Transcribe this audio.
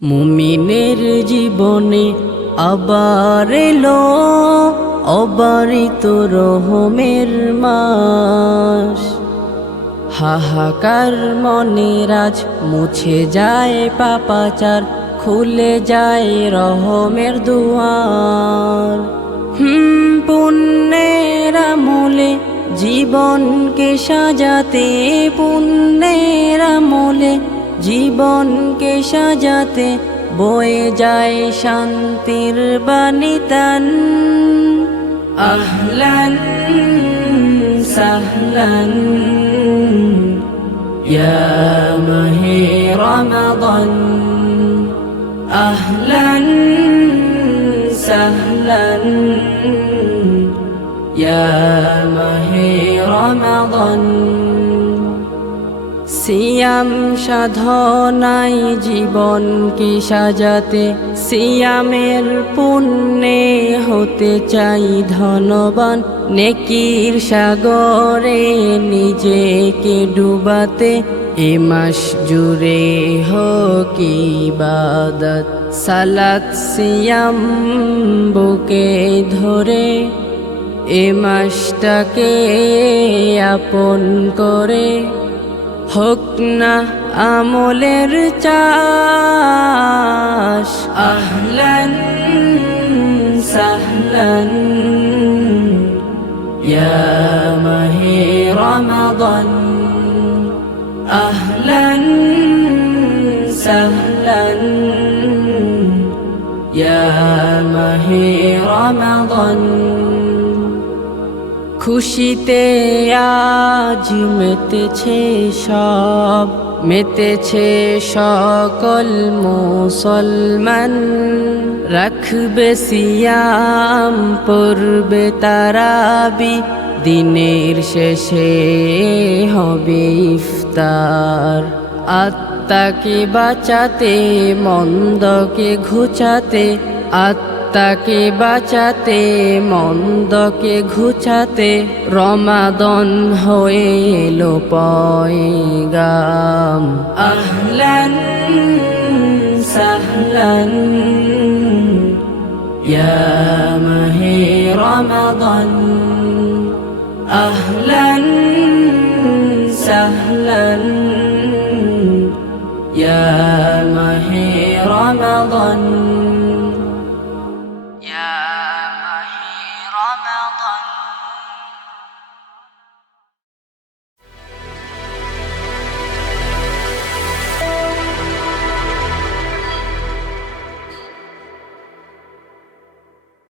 মুমিনের জীবনে আবার এলো অবারিত রহমের মাস। হাহাকার মনের আজ মুছে যায় পাপাচার, খুলে যায় রহমের দুয়ার। পুণ্যের আমলে জীবনকে সাজাতে, পুণ্যের আমলে জীবনকে সাজাতে বয়ে যায় শান্তির বাণী তান। আহলান সাহলান ইয়া মাহে রমাদান, আহলান সাহলান ইয়া মাহে রমাদান। সিয়াম সাধনায় জীবনকে সাজাতে, সিয়ামের পুণ্যে হতে চাই ধনবান, নেকির সাগরে নিজেকে ডুবাতে এ মাস জুড়ে হোক ইবাদত। সালাত সিয়াম বুকে ধরে এ মাসটাকে আপন করে, হোক না আমলের চাষ। আহলান সাহলান ইয়া মাহে রমাদান, আহলান সাহলান ইয়া মাহে রমাদান। খুশিতে আজ মেতেছে সব, মেতেছে সকল মুসলমান। রাখবে সিয়াম পড়বে তারাবি, দিনের শেষে হবে ইফতার। আত্মাকে বাঁচাতে মন্দকে ঘুচাতে, আত্মাকে বাঁচাতে মন্দকে ঘুচাতে রমাদান হয়ে এলো পয়গাম। আহলান সাহলান ইয়া মাহে রমাদান, আহলান সাহলান ইয়া মাহে রমাদান।